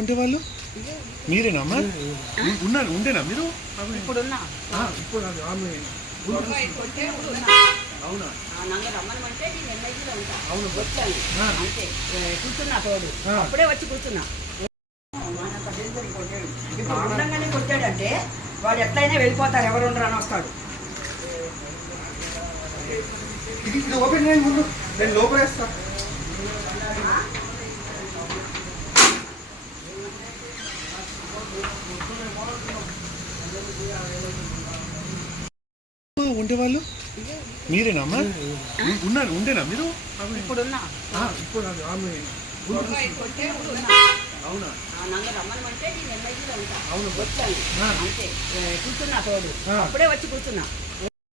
ఉండేవాళ్ళు మీరేనా అమ్మా? ఉన్నారు ఉండేనా మీరు? ఇప్పుడున్నా ఇప్పుడు ఆమె అవునా? రమ్మనమంటే నేను ఎన్ఐజీలో ఉంటా. అవును వచ్చాను అంతే, కూర్చున్నా తోడు, అప్పుడే వచ్చి కూర్చున్నా. ఇప్పుడు ఉండంగానే కొట్టాడంటే వాడు ఎట్లయినా వెళ్ళిపోతారు, ఎవరు ఉండరు అని వస్తాడు. ఇది ఓపెన్ చేయండి ముందు, నేను లోపలేస్తా. ఉండేవాళ్ళు మీరేనా అమ్మా? ఉన్నారు ఉండేనా మీరు? ఇప్పుడున్నా ఇప్పుడు ఆమె అవునా? రమ్మనమంటే నేను ఎన్ఐజీలో ఉంటా. అవును వచ్చాను అంతే, కూర్చున్నా తోడు, అప్పుడే వచ్చి కూర్చున్నా.